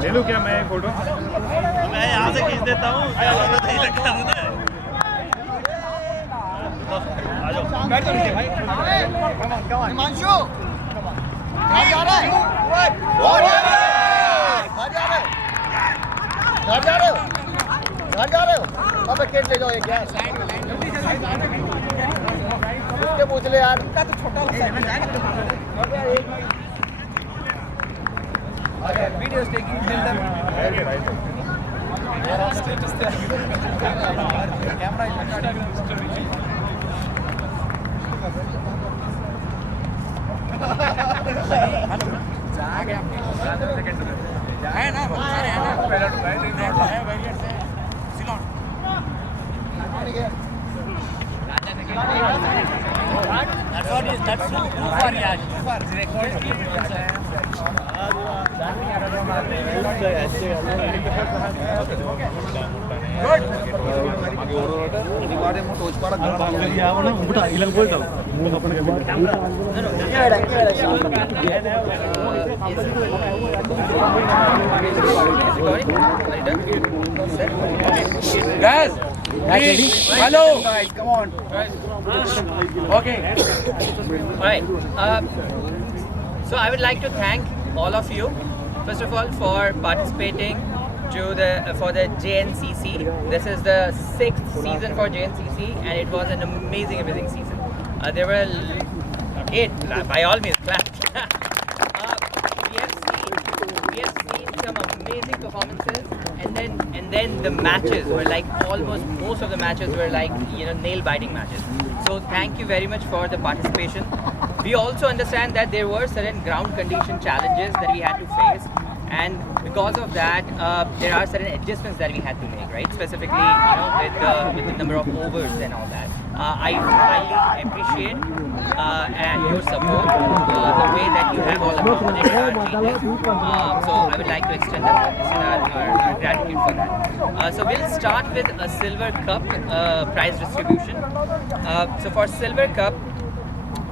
ले लूं क्या मैं फोटो? मैं यहाँ से खींच देता हूँ, क्या जरूरत नहीं लगता है ना। आ जाओ, बैठ जाओ भाई। हिमांशु कहाँ जा रहा है? घर जा रहे हो? अबे केट ले जाओ एक यार। उसके पूछ ले यार। उनका तो छोटा होता है। Video is taking till them. Status there. Camera is recording. है ना सारे है ना पहला तो है वेरिएंट है Ceylon that's too far yaar record guys hello guys come on okay all right so I would like to thank all of you first of all for participating for the JNCC. This is the 6th season for JNCC and it was an amazing season. There were 8 by all means clap. We have seen some amazing performances and then the matches were like most of the matches were like nail biting matches. So thank you very much for the participation. We also understand that there were certain ground condition challenges that we had to face. And because of that, there are certain adjustments that we had to make, right? Specifically, with the number of overs and all that. I highly appreciate and your support, the way that you have all accommodated our changes. So I would like to extend our gratitude for that. So we'll start with a Silver Cup prize distribution. So for Silver Cup,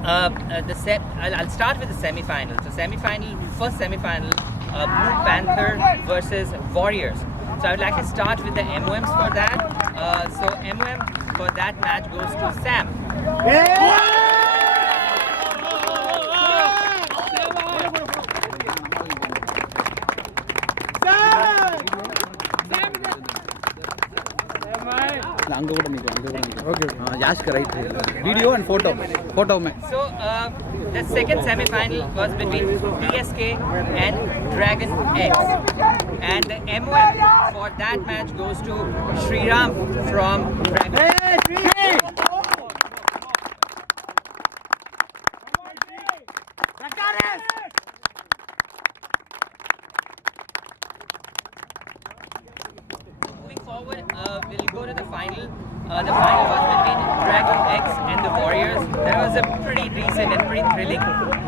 I'll start with the semi-final. So first semi-final. Blue Panther versus Warriors. So I would like to start with the MOMs for that. So MOM for that match goes to Sam. Okay. Yash ka right video and photo mein. So the second semi-final was between TSK and Dragon X, and the MOM for that match goes to Shriram from Dragon X. Moving forward, we'll go to the final. The final was between Dragon X and the Warriors. That was a pretty decent and pretty thrilling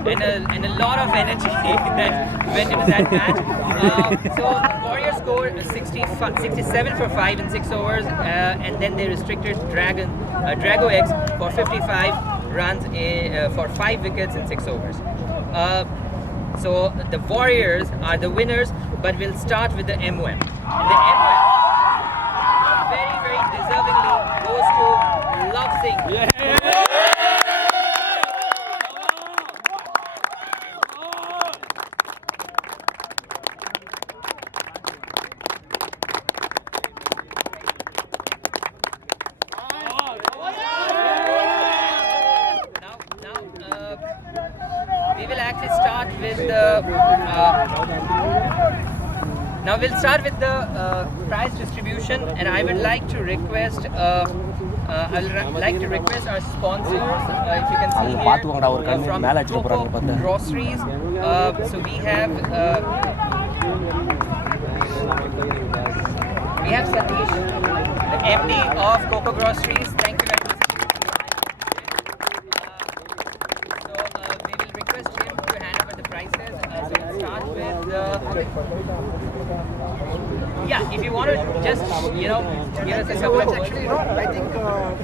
and a lot of energy that went into that match. So Warriors scored 67 for 5 in 6 overs and then they restricted Drago X for 55 runs for 5 wickets in 6 overs. So the Warriors are the winners, but we'll start with the MOM. And the MOM very deservingly goes to Love Singh. Yeah. We will actually start with the now we'll start with the prize distribution, and I would like to request our sponsors, if you can see here, from Coco Groceries. So we have Satish, the MD of Coco Groceries. Thank you very much. So we will request him to hand over the prizes. So we'll start with yeah, if you want to just, give us a So couple much of actually, I think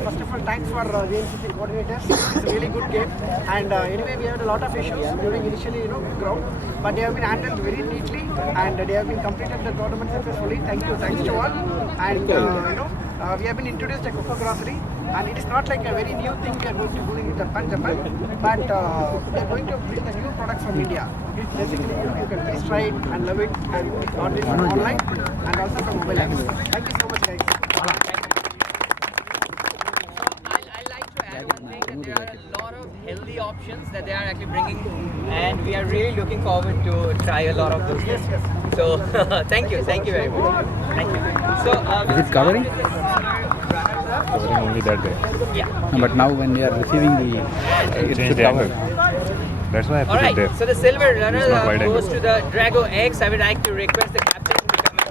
first of all, thanks for the NCC coordinators. It's a really good game, and anyway, we had a lot of issues during initially, ground, but they have been handled very neatly, and they have been completed the tournament successfully. Thanks to all, and we have been introduced a Coco Grocery, and it is not like a very new thing we are going to do in Japan, but we are going to bring the new products from India. Basically, you can please try it and love it, and order it from online and also from mobile apps. Thank you so much, guys. I'd like to add one thing, that there are a lot of healthy options that they are actually bringing, and we are really looking forward to try a lot of those things. So thank you very much. Thank you. So Is it covering? Only that day. Yeah. But now when you are receiving the, it Change should the cover. angle. That's why I All put it right. there. So the silver runner It's not wide goes angle. to the Drago X. I would like to request the captain to become a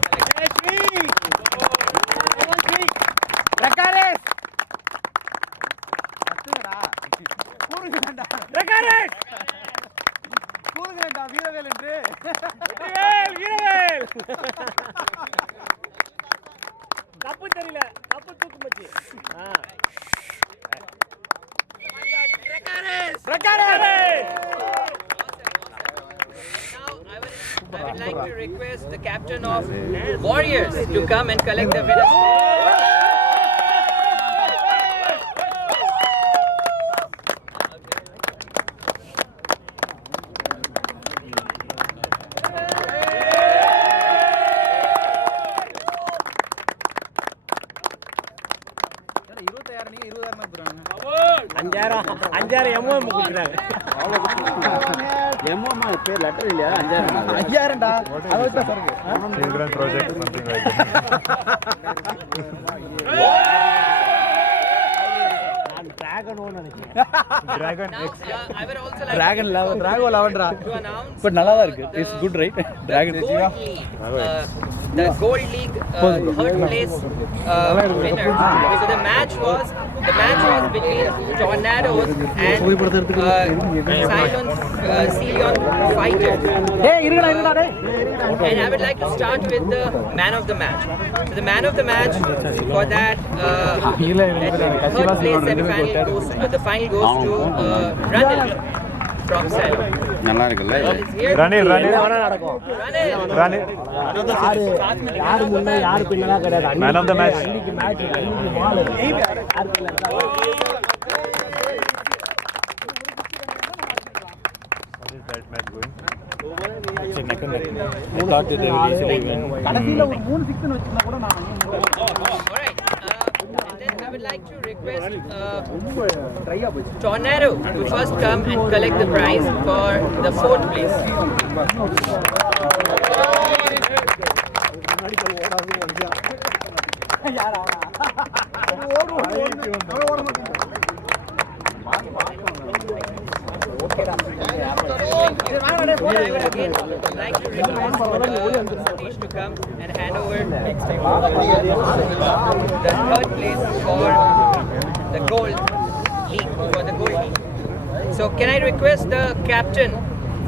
Now, I would like to request the captain of Warriors to come and collect the winners. Children project, something like that. Dragon Now, X. I would also like Dragon lava, Drago lavandra. to announce But நல்லா தான் இருக்கு. It's good, right? Dragon. the Gold League third place winner. So the match was between Tornadoes and Ceylon Fighters. And I would like to start with the man of the match. So the man of the match for that third place semi-final goes the final goes to Ranil from Ceylon. நல்லா இருக்குல்ல? Ranil is here. Ranil. Ranil. Man of the match. How is that match going? Alright, and then I would like to request Tornado to first come and collect the prize for the fourth place. I would again like to request Satish to come and hand over the third place for the gold league. So can I request the captain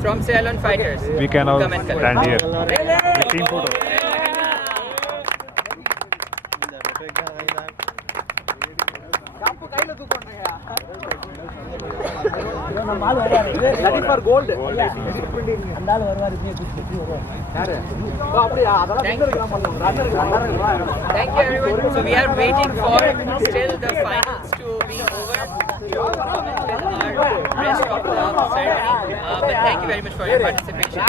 from Ceylon Fighters We can to all come and collect? stand here. The team photo. That is for gold. Thank you everyone. So we are waiting for still the finals to be over till our rest of the ceremony. But thank you very much for your participation.